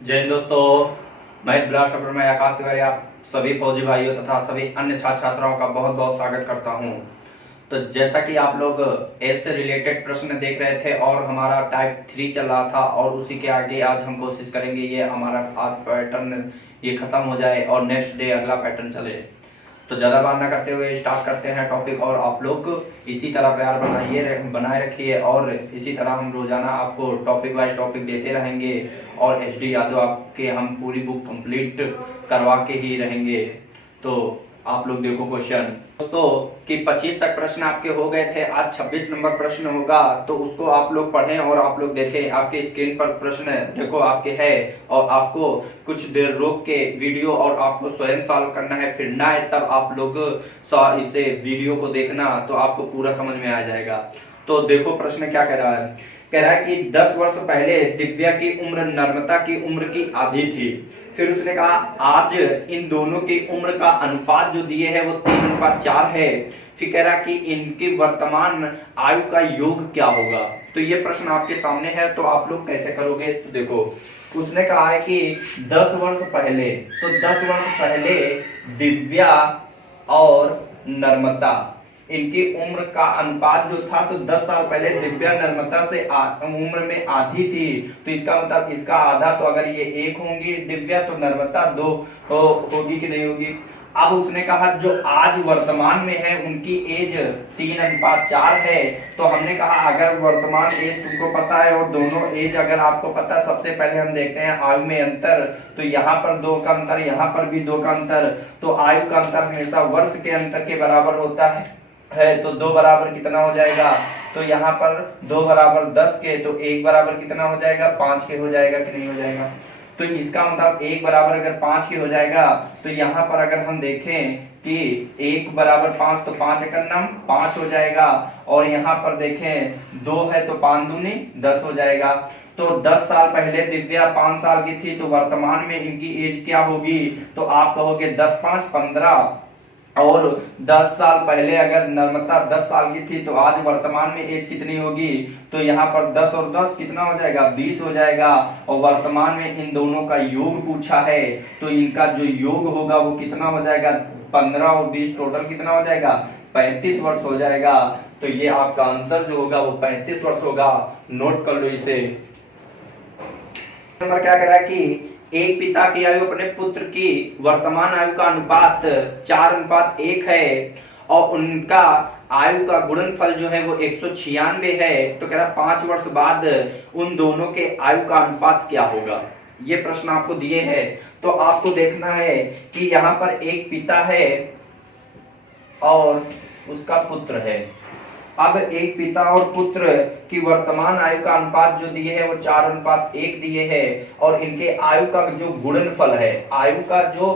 जय हिंद दोस्तों, मैं ब्लास्ट ऑपरेटर में आकाश तिवारी आप सभी फौजी भाइयों तथा सभी अन्य छात्र छात्राओं का बहुत बहुत स्वागत करता हूं। तो जैसा कि आप लोग एस से रिलेटेड प्रश्न देख रहे थे और हमारा टाइप 3 चल रहा था और उसी के आगे आज हम कोशिश करेंगे ये हमारा आज पैटर्न ये खत्म हो जाए और नेक्स्ट डे अगला पैटर्न चले। तो ज़्यादा बात ना करते हुए स्टार्ट करते हैं टॉपिक। और आप लोग इसी तरह प्यार बनाए रखिए और इसी तरह हम रोजाना आपको टॉपिक वाइज टॉपिक देते रहेंगे और एचडी यादव आपके हम पूरी बुक कंप्लीट करवा के ही रहेंगे। तो आप लोग देखो क्वेश्चन दोस्तों कि 25 तक प्रश्न आपके हो गए थे, आज 26 नंबर प्रश्न होगा तो उसको आप लोग पढ़ें और आप लोग देखें। आपके स्क्रीन पर प्रश्न देखो आपके है और आपको कुछ देर रोक के वीडियो और आपको स्वयं सॉल्व करना है, फिर ना है तब आप लोग इसे वीडियो को देखना तो आपको पूरा समझ में आ जाएगा। तो देखो प्रश्न क्या कह रहा है। कह रहा है कि 10 वर्ष पहले दिव्या की उम्र नर्मदा की उम्र की आधी थी। फिर उसने कहा आज इन दोनों की उम्र का अनुपात जो दिए है वो 3:4 है। फिर कह रहा कि इनकी वर्तमान आयु का योग क्या होगा। तो ये प्रश्न आपके सामने है, तो आप लोग कैसे करोगे। तो देखो उसने कहा है कि 10 वर्ष पहले, तो 10 वर्ष पहले दिव्या और नर्मदा इनकी उम्र का अनुपात जो था, तो 10 साल पहले दिव्या नर्मदा से उम्र में आधी थी, तो इसका मतलब इसका आधा, तो अगर ये 1 होंगी दिव्या तो नर्मदा 2 होगी कि नहीं होगी। अब उसने कहा जो आज वर्तमान में है उनकी एज 3:4 है। तो हमने कहा अगर वर्तमान एज तुमको पता है और दोनों एज अगर आपको पता है, सबसे पहले हम देखते हैं आयु में अंतर। तो यहाँ पर 2 का अंतर, यहाँ पर भी 2 का अंतर, तो आयु का अंतर हमेशा वर्ष के अंतर के बराबर होता है। तो 2 बराबर कितना हो जाएगा, तो यहाँ पर 2 बराबर 10 के, तो 1 बराबर कितना हो जाएगा 5 के हो जाएगा कि नहीं हो जाएगा। तो इसका मतलब 1 बराबर अगर 5 के हो जाएगा तो यहाँ पर अगर हम देखें कि 1 बराबर 5 तो 5 एकम 5 हो जाएगा और यहाँ पर देखें 2 है तो 5 दूनी 10 हो जाएगा। तो 10 साल पहले दिव्या 5 साल की थी, तो वर्तमान में इनकी एज क्या होगी, तो आप कहोगे 10 5 15, और 10 साल पहले अगर नर्मदा 10 साल की थी तो आज वर्तमान में एज कितनी होगी, तो यहाँ पर 10 और 10 कितना हो जाएगा 20 हो जाएगा। और वर्तमान में इन दोनों का योग पूछा है, तो इनका जो योग होगा वो कितना हो जाएगा 15 और 20 टोटल कितना हो जाएगा 35 वर्ष हो जाएगा। तो ये आपका आंसर जो होगा वो 35 वर्ष होगा। नोट कर लो इसे। नंबर क्या कह रहा है कि एक पिता की आयु अपने पुत्र की वर्तमान आयु का अनुपात 4:1 है और उनका आयु का गुणनफल जो है वो 196 है। तो कह रहा 5 वर्ष बाद उन दोनों के आयु का अनुपात क्या होगा। ये प्रश्न आपको दिए हैं, तो आपको देखना है कि यहाँ पर एक पिता है और उसका पुत्र है। अब एक पिता और पुत्र की वर्तमान आयु का अनुपात जो दिए है वो 4:1 दिए है और इनके आयु का जो गुणनफल है, आयु का जो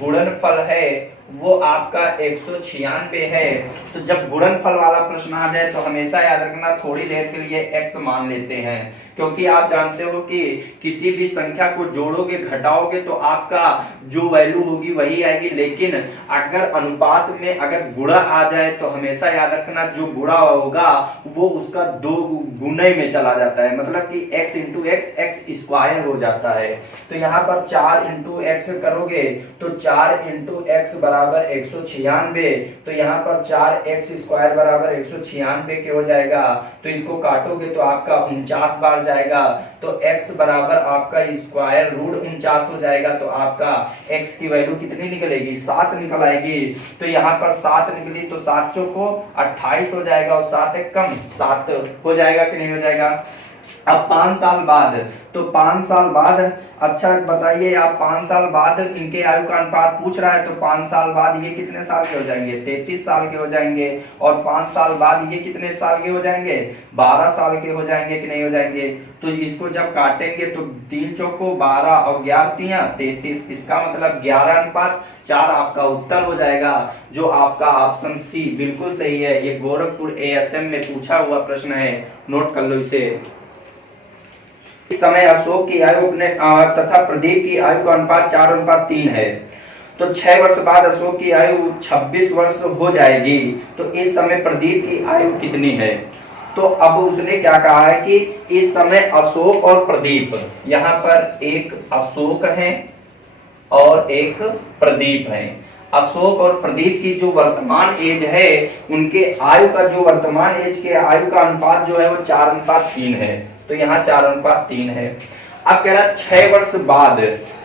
गुणनफल है वो आपका 196 है। तो जब गुणनफल वाला प्रश्न आ जाए तो हमेशा याद रखना थोड़ी देर के लिए x मान लेते हैं, क्योंकि आप जानते हो कि किसी भी संख्या को जोड़ोगे घटाओगे तो आपका जो वैल्यू होगी वही आएगी, लेकिन अगर अनुपात में अगर गुणा आ जाए तो हमेशा याद रखना जो गुणा होगा वो उसका 2 गुने में चला जाता है, मतलब कि x इंटू x स्क्वायर हो जाता है। तो यहाँ पर 4 इंटू x करोगे तो 4 इंटू x बराबर 196, तो यहाँ पर 4x स्क्वायर बराबर 196 के हो जाएगा। तो इसको काटोगे तो आपका 49 बार जाएगा, तो x बराबर आपका स्क्वायर रूट 49 हो जाएगा। तो आपका x की वैल्यू कितनी निकलेगी 7 निकल आएगी। तो यहाँ पर 7 निकली तो 7 चौको 28 हो जाएगा और 7 एकम 7 हो जाएगा कि नहीं हो जाएगा। अब 5 साल बाद, तो 5 साल बाद, अच्छा बताइए आप 5 साल बाद इनके आयु का अनुपात पूछ रहा है, तो 5 साल बाद ये कितने साल के हो जाएंगे 33 साल के हो जाएंगे और 5 साल बाद ये कितने साल के हो जाएंगे 12 साल के हो जाएंगे कि नहीं हो जाएंगे। तो इसको जब काटेंगे तो 3 चौको 12 और 11 तिया 33, इसका मतलब 11:4 आपका उत्तर हो जाएगा, जो आपका ऑप्शन सी बिल्कुल सही है। ये गोरखपुर एएसएम में पूछा हुआ प्रश्न है, नोट कर लो इसे। इस समय अशोक की आयु अपने तथा प्रदीप की आयु का अनुपात 4:3 है। तो 6 वर्ष बाद अशोक की आयु 26 वर्ष हो जाएगी। तो इस समय प्रदीप की आयु कितनी है। तो अब उसने क्या कहा है कि इस समय अशोक और प्रदीप, यहाँ पर एक अशोक है और एक प्रदीप है। अशोक और प्रदीप की जो वर्तमान एज है, उनके आयु का जो वर्तमान एज के आयु का अनुपात जो है वो 4:3 है। तो यहाँ 4:3 है। अब कह रहा 6 वर्ष बाद,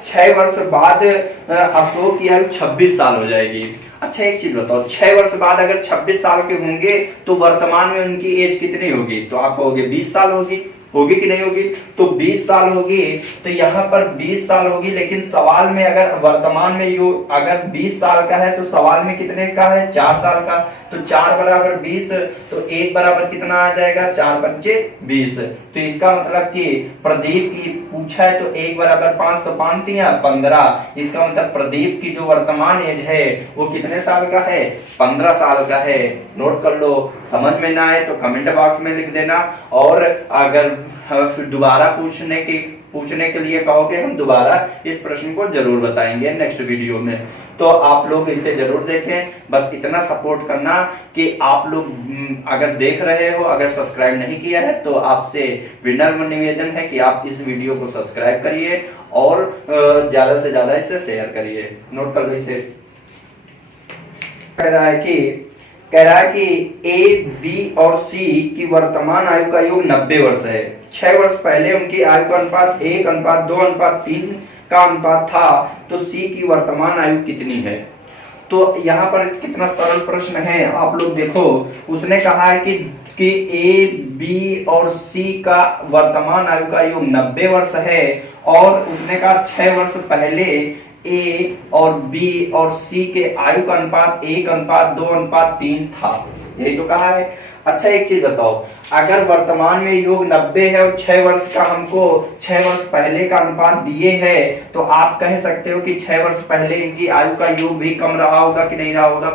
6 वर्ष बाद अशोक की आयु 26 साल हो जाएगी। अच्छा एक चीज बताओ, 6 वर्ष बाद अगर 26 साल के होंगे तो वर्तमान में उनकी एज कितनी होगी? तो आप कहोगे 20 साल होगी। होगी कि नहीं होगी? तो 20 साल होगी। तो यहाँ पर 20 साल होगी, लेकिन सवाल में अगर वर्तमान में यो अगर 20 साल का है तो सवाल में कितने का है? 4 साल का। तो 4 बराबर 20, तो 1 बराबर कितना आ जाएगा? 4 पंचे 20। तो इसका मतलब कि प्रदीप की पूछा है तो 1 बराबर 5, तो 5 तिया 15। इसका मतलब प्रदीप की जो वर्तमान एज है वो कितने साल का है? 15 साल का है। नोट कर लो। समझ में ना आए तो कमेंट बॉक्स में लिख देना, और अगर फिर दोबारा पूछने के लिए कहोगे, हम दोबारा इस प्रश्न को जरूर बताएंगे नेक्स्ट वीडियो में। तो आप लोग इसे जरूर देखें। बस इतना सपोर्ट करना कि आप लोग अगर देख रहे हो, अगर सब्सक्राइब नहीं किया है तो आपसे विनम्र निवेदन है कि आप इस वीडियो को सब्सक्राइब करिए और ज्यादा से ज्यादा इसे शेयर करिए। नोट कर लो इसे। कह रहा है कि ए, बी और सी की वर्तमान आयु का योग 90 वर्ष है। 6 वर्ष पहले उनकी आयु का अनुपात 1:2:3 का अनुपात था, तो सी की वर्तमान आयु कितनी है? तो यहाँ पर कितना सरल प्रश्न है, आप लोग देखो। उसने कहा है कि ए, बी और सी का वर्तमान आयु का योग 90 वर्ष है, और उसने कहा 6 वर्ष पहले ए और बी और सी के आयु का अनुपात 1:2:3 था। यही तो कहा है। अच्छा एक चीज बताओ, अगर वर्तमान में योग 90 है और 6 वर्ष का हमको 6 वर्ष पहले का अनुपात दिए है, तो आप कह सकते हो कि 6 वर्ष पहले इनकी आयु का योग भी कम रहा होगा कि नहीं रहा होगा?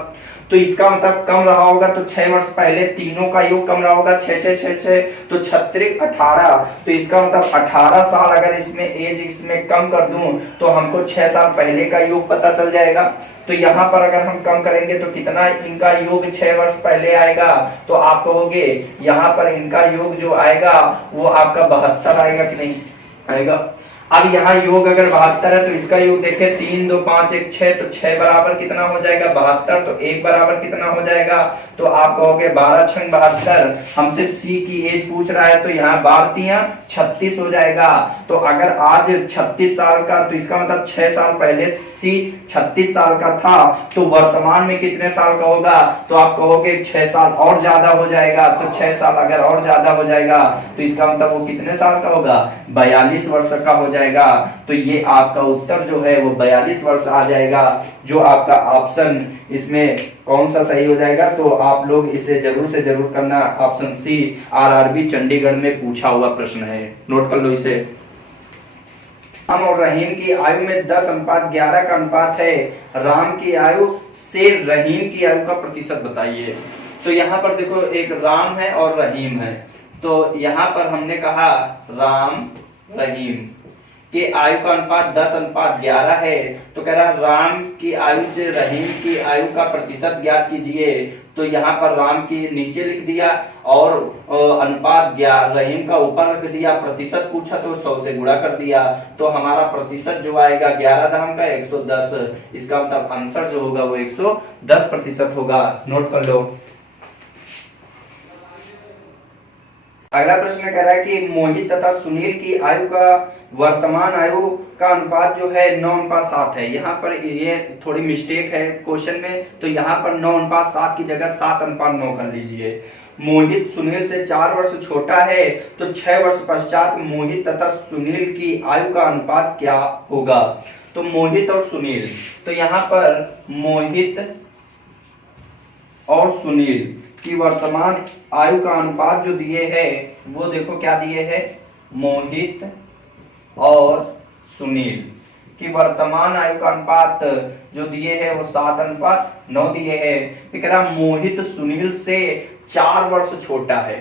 तो इसका मतलब कम रहा होगा, तो 6 वर्ष पहले तीनों का योग कम रहा होगा। 6 6 6 6 तो 36 18। तो इसका मतलब 18 साल अगर इसमें एज इसमें कम कर दूं तो हमको 6 साल पहले का योग पता चल जाएगा। तो यहाँ पर अगर हम कम करेंगे तो कितना इनका योग 6 वर्ष पहले आएगा? तो आप कहोगे यहाँ पर इनका योग जो आएगा वो आपका 72 आएगा कि नहीं आएगा? अब यहाँ योग अगर 72 है तो इसका योग देखें 3 2 5 1 6, तो 6 बराबर कितना हो जाएगा? 72। तो 1 बराबर कितना हो जाएगा? तो आप कहोगे 12 छंग 72। हमसे सी की एज पूछ रहा है तो यहाँ 12 36 हो जाएगा। तो अगर आज 36 साल का, तो इसका मतलब 6 साल पहले सी 36 साल का था, तो वर्तमान में कितने साल का होगा? तो आप कहोगे 6 साल और ज्यादा हो जाएगा। तो 6 साल अगर और ज्यादा हो जाएगा तो इसका मतलब वो कितने साल का होगा? 42 वर्ष का हो जाएगा। तो ये आपका उत्तर जो है वो 42 वर्ष आ जाएगा। जो आपका ऑप्शन इसमें कौन सा सही हो जाएगा? तो आप लोग इसे जरूर से जरूर करना। ऑप्शन सी, आरआरबी चंडीगढ़ में पूछा हुआ प्रश्न है। नोट कर लो इसे। राम और रहीम की आयु में 10:11 का अनुपात है। राम की आयु से रहीम की आयु का प्रतिशत बताइए। तो यहाँ पर देखो, एक राम है और रहीम है। तो यहाँ पर हमने कहा राम रहीम के आयु का अनुपात 10:11 है। तो कह रहा राम की आयु से रहीम की आयु का प्रतिशत ज्ञात कीजिए। तो यहाँ पर राम की नीचे लिख दिया और अनुपात रहीम का ऊपर रख दिया। प्रतिशत पूछा तो 100 से गुणा कर दिया। तो हमारा प्रतिशत जो आएगा 11 दशमलव का 110। इसका मतलब आंसर जो होगा वो 110% होगा। नोट कर लो। अगला प्रश्न कह रहा है कि मोहित तथा सुनील की आयु का वर्तमान आयु का अनुपात जो है 9:7 है। यहाँ पर ये थोड़ी मिस्टेक है क्वेश्चन में, तो यहाँ पर 9:7 की जगह 7:9 कर लीजिए। मोहित सुनील से 4 वर्ष छोटा है, तो 6 वर्ष पश्चात मोहित तथा सुनील की आयु का अनुपात क्या होगा? तो मोहित और सुनील, तो यहाँ पर मोहित और सुनील की वर्तमान आयु का अनुपात जो दिए है वो देखो क्या दिए है। मोहित और सुनील की वर्तमान आयु का अनुपात जो दिए है वो 7:9 दिए है। फिर कह रहा मोहित सुनील से 4 वर्ष छोटा है।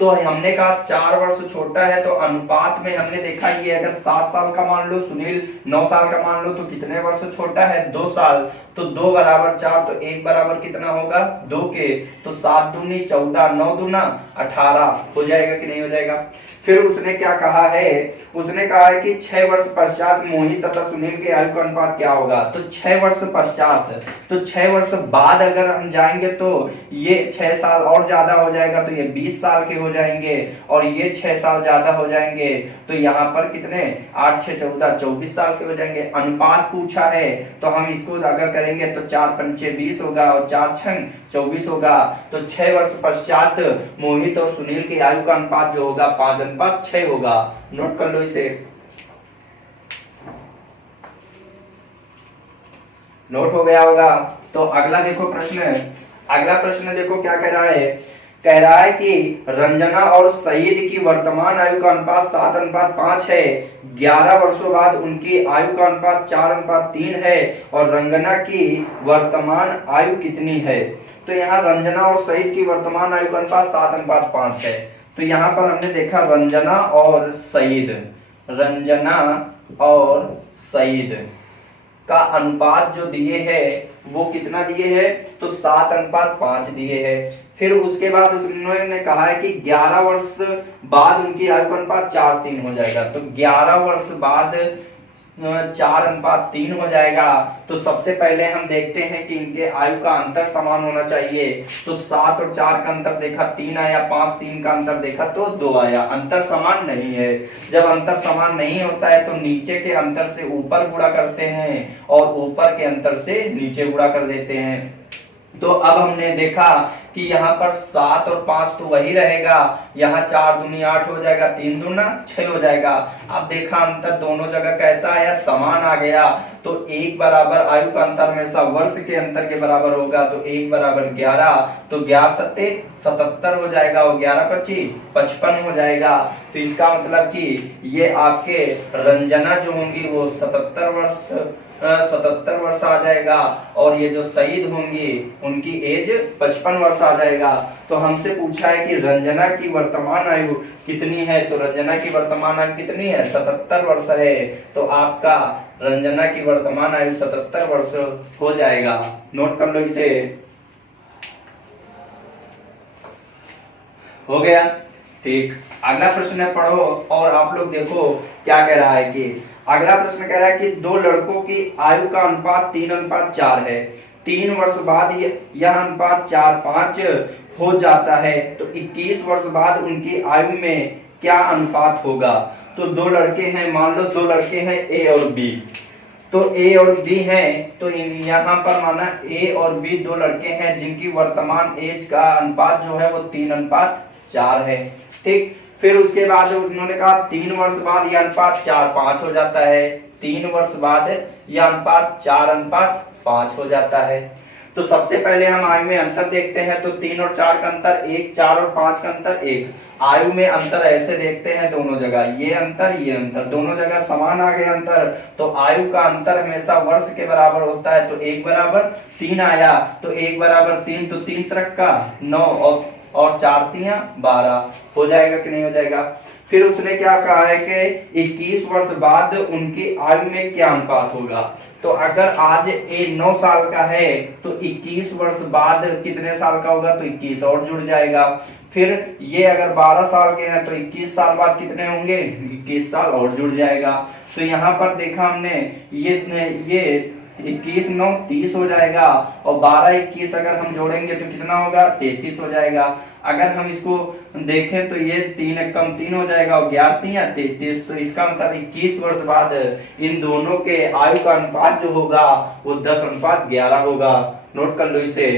तो हमने कहा 4 वर्ष छोटा है, तो अनुपात में हमने देखा ये अगर 7 साल का मान लो, सुनील 9 साल का मान लो, तो कितने वर्ष छोटा है? 2 साल। तो 2 बराबर 4, तो 1 बराबर कितना होगा? 2 के। तो 7 दूनी 14, 9 दूना 18 हो जाएगा कि नहीं हो जाएगा? फिर उसने क्या कहा है? उसने कहा है कि 6 वर्ष पश्चात मोहित तथा सुनील के आयु का अनुपात क्या होगा? तो 6 वर्ष पश्चात, तो 6 वर्ष बाद अगर हम जाएंगे तो ये 6 साल और ज्यादा हो जाएगा, तो ये 20 साल के हो जाएंगे, और ये 6 साल ज्यादा हो जाएंगे, तो यहाँ पर कितने? 8 6 14, 24 साल के हो जाएंगे। अनुपात पूछा है तो हम इसको अगर करेंगे तो 4 पंचे 20 होगा और 4 छंग 24 होगा। तो 6 वर्ष पश्चात मोहित और सुनील की आयु का अनुपात जो होगा 5:6 होगा। नोट कर लो इसे, नोट हो गया होगा। तो अगला देखो प्रश्न, अगला प्रश्न देखो क्या कह रहा है? कह रहा है कि रंजना और सईद की वर्तमान आयु का अनुपात 7:5 है। 11 वर्षों बाद उनकी आयु का अनुपात 4:3 है, और रंजना की वर्तमान आयु कितनी है? तो यहाँ रंजना और सईद की वर्तमान आयु का अनुपात 7:5 है। तो यहाँ पर हमने देखा रंजना और सईद, रंजना और सईद का अनुपात जो दिए है वो कितना दिए है? तो 7:5 दिए है। फिर उसके बाद उन्होंने कहा है कि 11 वर्ष बाद उनकी आयु का अनुपात 4:3 हो जाएगा। तो 11 वर्ष बाद 4:3 हो जाएगा। तो सबसे पहले हम देखते हैं कि इनके आयु का अंतर समान होना चाहिए। तो 7 और 4 का अंतर देखा 3 आया, 5 3 का अंतर देखा तो 2 आया। अंतर समान नहीं है। जब अंतर समान नहीं होता है तो नीचे के अंतर से ऊपर गुणा करते हैं और ऊपर के अंतर से नीचे गुणा कर देते हैं। तो अब हमने देखा कि यहाँ पर 7 और 5 तो वही रहेगा, यहाँ 4 दूनी 8 हो जाएगा, 3 दूना 6 हो जाएगा। अब देखा अंतर दोनों जगह कैसा आया? समान आ गया। तो 1 बराबर आयु का अंतर हमेशा वर्ष के अंतर के बराबर होगा। तो 1 बराबर 11, तो 11 सत्ते 77 हो जाएगा, और 11 पच्ची 55 हो जाएगा। तो इसका मतलब कि ये आपके रंजना जो होंगी वो 77 वर्ष आ जाएगा, और ये जो सईद होंगी उनकी एज 55 वर्ष आ जाएगा। तो हमसे पूछा है कि रंजना की वर्तमान आयु कितनी है? तो रंजना की वर्तमान आयु कितनी है? 77 वर्ष है। तो आपका रंजना की वर्तमान आयु 77 वर्ष हो जाएगा। नोट कर लो इसे, हो गया? ठीक। अगला प्रश्न है, पढ़ो और आप लोग देखो क्या कह रहा है। कि अगला प्रश्न कह रहा है कि 2 लड़कों की आयु का अनुपात 3:4 है। 3 वर्ष बाद यह अनुपात 4:5 हो जाता है। तो 21 वर्ष बाद उनकी आयु में क्या अनुपात होगा? तो 2 लड़के हैं, मान लो 2 लड़के हैं ए और बी। तो ए और बी हैं, तो यहाँ पर माना ए और बी 2 लड़के हैं जिनकी वर्तमान एज का अनुपात जो है वो 3:4 है। ठीक। फिर उसके बाद उन्होंने कहा 3 वर्ष बाद यह अनुपात 4:5 हो जाता है। 3 वर्ष बाद यह अनुपात 4:5 हो जाता है। तो सबसे पहले हम आयु में अंतर देखते हैं। तो 3 और 4 का अंतर 1, 4 और 5 का अंतर 1। आयु में अंतर ऐसे देखते हैं दोनों जगह, ये अंतर दोनों जगह समान आ गए अंतर। तो आयु का अंतर हमेशा वर्ष के बराबर होता है। तो 1 बराबर 3 आया। तो 1 बराबर 3, तो 3 त्रिक का 9 और 4 तिया 12 हो जाएगा कि नहीं हो जाएगा? फिर उसने क्या कहा है कि 21 वर्ष बाद उनकी आयु में क्या अनुपात होगा? तो अगर आज ए 9 साल का है तो 21 वर्ष बाद कितने साल का होगा? तो 21 और जुड़ जाएगा। फिर ये अगर 12 साल के हैं तो 21 साल बाद कितने होंगे? 21 साल और जुड़ जाएगा। तो यहाँ पर देखा हमने ये 21 9 30 हो जाएगा, और 12 21 अगर हम जोड़ेंगे तो कितना होगा? 33 हो जाएगा। अगर हम इसको देखें तो ये 3 कम 3 हो जाएगा, और 11 3 33। तो इसका मतलब 21 वर्ष बाद इन दोनों के आयु का अनुपात जो होगा वो 10:11 होगा। नोट कर लो इसे।